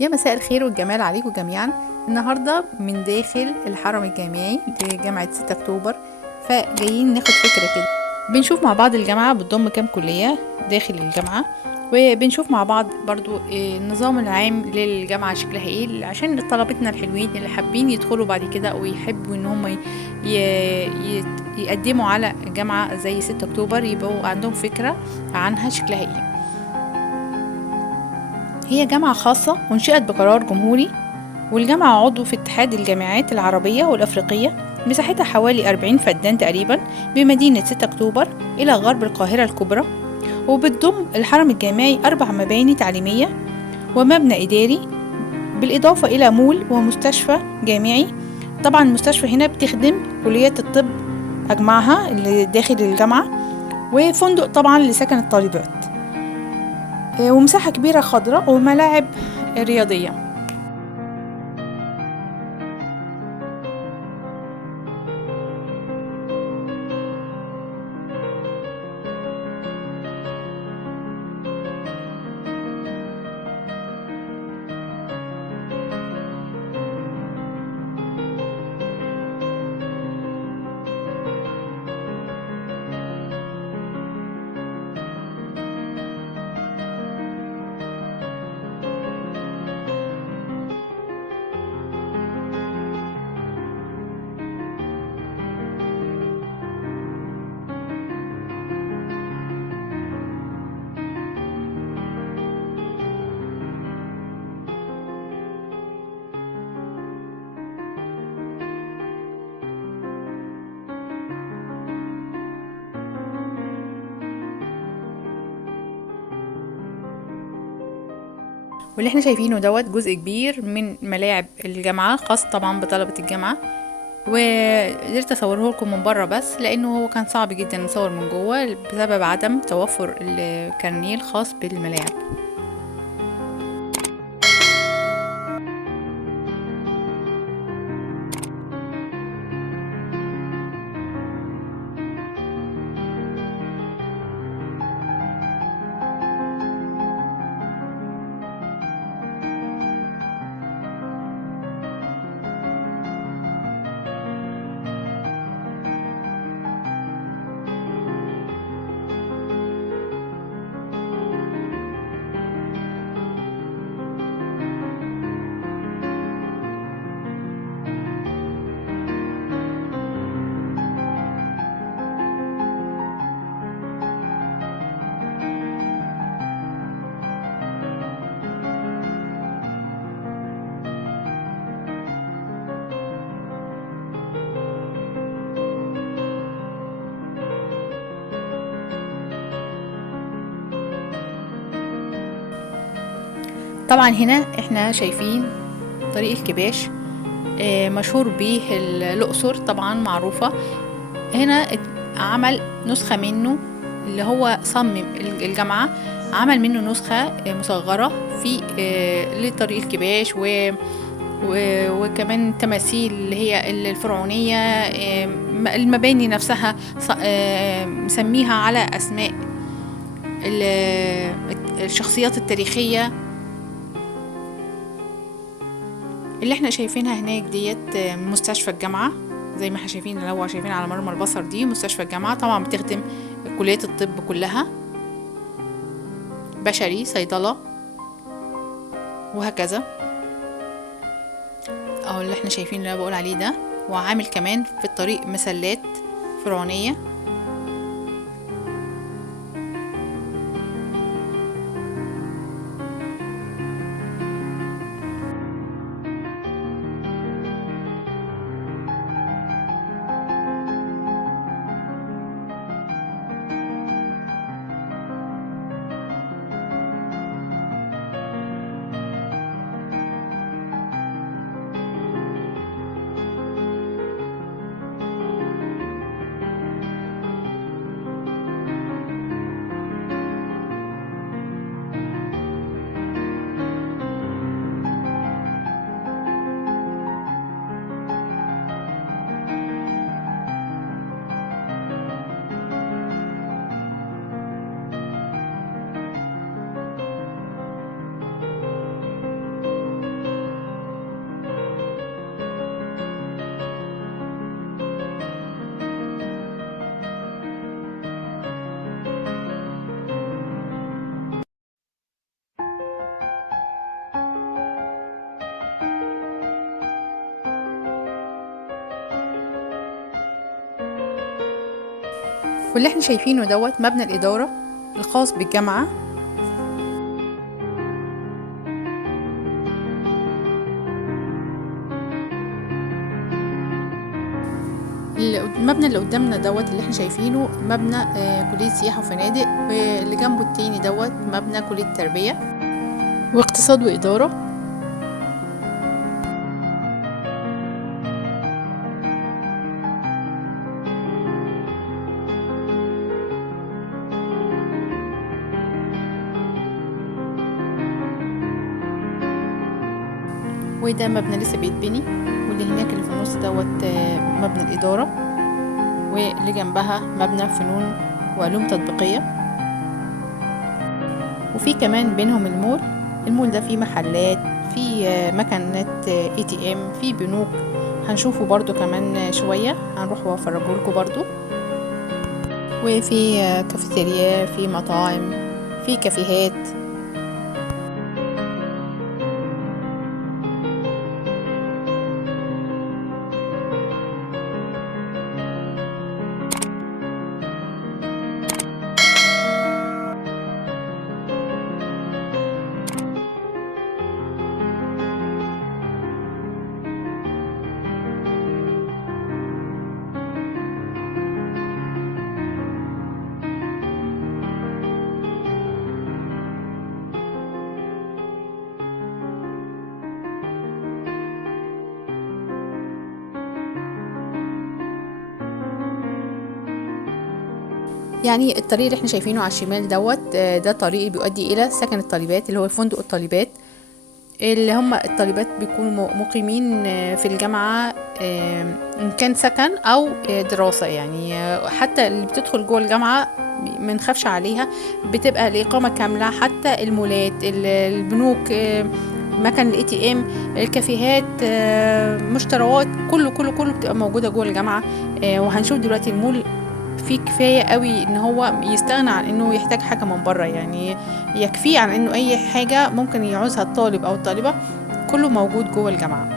يا مساء الخير والجمال عليكم جميعا. النهاردة من داخل الحرم الجامعي لجامعة 6 أكتوبر، فجايين ناخد فكرة كده. بنشوف مع بعض الجامعة بتضم كام كلية داخل الجامعة، وبنشوف مع بعض برضو النظام العام للجامعة شكلها ايه، عشان طلبتنا الحلوين اللي حابين يدخلوا بعد كده ويحبوا ان هم يقدموا على جامعة زي 6 أكتوبر، يبقوا عندهم فكرة عنها شكلها ايه. هي جامعة خاصة أنشئت بقرار جمهوري، والجامعة عضو في اتحاد الجامعات العربية والأفريقية. مساحتها حوالي 40 فدان تقريبا، بمدينة 6 أكتوبر إلى غرب القاهرة الكبرى. وبتضم الحرم الجامعي 4 مباني تعليمية ومبنى إداري، بالإضافة إلى مول ومستشفى جامعي. طبعا المستشفى هنا بتخدم كليات الطب أجمعها اللي داخل الجامعة، وفندق طبعا لسكن الطالبات، ومساحة كبيرة خضراء وملاعب رياضية. واللي احنا شايفينه دوت جزء كبير من ملاعب الجامعة، خاص طبعا بطلبة الجامعة. وقدرت اصوره لكم من بره بس لانه هو كان صعب جدا نصور من جوه بسبب عدم توفر الكارنيه الخاص بالملاعب. طبعا هنا احنا شايفين طريق الكباش، مشهور به الأقصر طبعا معروفة. هنا عمل نسخة منه، اللي هو صمم الجامعة عمل منه نسخة مصغرة في لطريق الكباش وكمان تماثيل اللي هي الفرعونية. المباني نفسها مسميها على أسماء الشخصيات التاريخية اللي احنا شايفينها هناك ديت. مستشفى الجامعة زي ما احنا شايفين، لو شايفين على مرمى البصر دي مستشفى الجامعة، طبعا بتخدم كليات الطب كلها، بشري، صيدلة، وهكذا. او اللي احنا شايفين اللي انا بقول عليه ده، وعامل كمان في الطريق مسلات فرعونية. واللي احنا شايفينه دوت مبنى الإدارة الخاص بالجامعة. المبنى اللي قدامنا دوت اللي احنا شايفينه مبنى كلية سياحة وفنادق، واللي جنبه التاني دوت مبنى كلية تربية واقتصاد وإدارة. وده مبنى لسه بيتبني، واللي هناك اللي في النص دوت مبنى الإدارة، واللي جنبها مبنى فنون وعلوم تطبيقية. وفي كمان بينهم المول ده فيه محلات، فيه مكنات ATM، فيه بنوك هنشوفه برضو كمان شوية، هنروح وافرجه لكم برضو. وفي كافيتيريا، في مطاعم، في كافيهات. يعني الطريق اللي احنا شايفينه على الشمال دوت ده طريق بيؤدي الى سكن الطالبات، اللي هو فندق الطالبات، اللي هم الطالبات بيكونوا مقيمين في الجامعة، ان كان سكن او دراسة. يعني حتى اللي بتدخل جوه الجامعة منخافش عليها، بتبقى الإقامة كاملة. حتى المولات، البنوك، مكان الATM، الكافيهات، مشتريات، كله بتبقى موجودة جوه الجامعة. وهنشوف دلوقتي المول فيه كفاية قوي ان هو يستغنى عن انه يحتاج حاجة من بره، يعني يكفيه عن انه اي حاجة ممكن يعوزها الطالب او الطالبة كله موجود جوه الجامعة.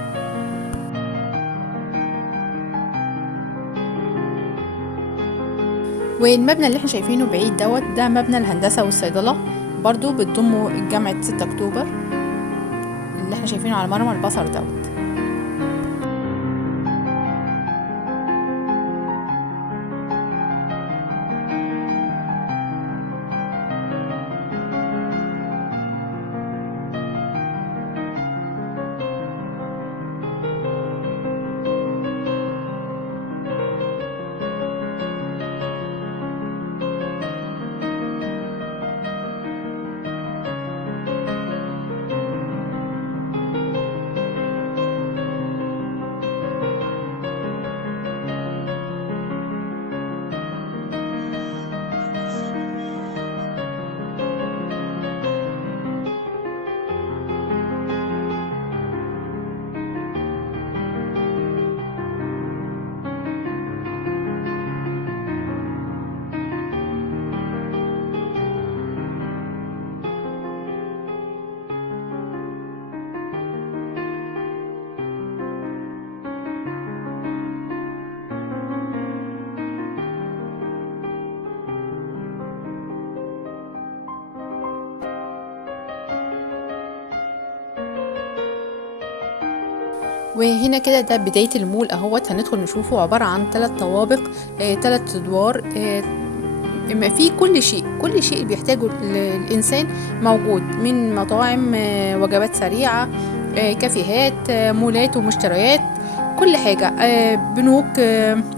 والمبنى اللي احنا شايفينه بعيد دوت ده مبنى الهندسة والصيدلة، برضو بتضمه جامعة 6 اكتوبر اللي احنا شايفينه على مرمى البصر دوت. وهنا كده ده بداية المول اهوت، هندخل نشوفه. عبارة عن 3 طوابق، 3 ادوار، في كل شيء بيحتاجه الانسان موجود، من مطاعم، وجبات سريعة، كافيهات، مولات ومشتريات، كل حاجة، بنوك،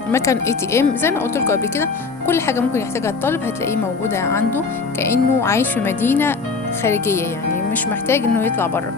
مكان ATM، زي ما قلت لكم قبل كده. كل حاجة ممكن يحتاجها الطالب هتلاقيه موجودة عنده، كأنه عايش في مدينة خارجية، يعني مش محتاج انه يطلع بره.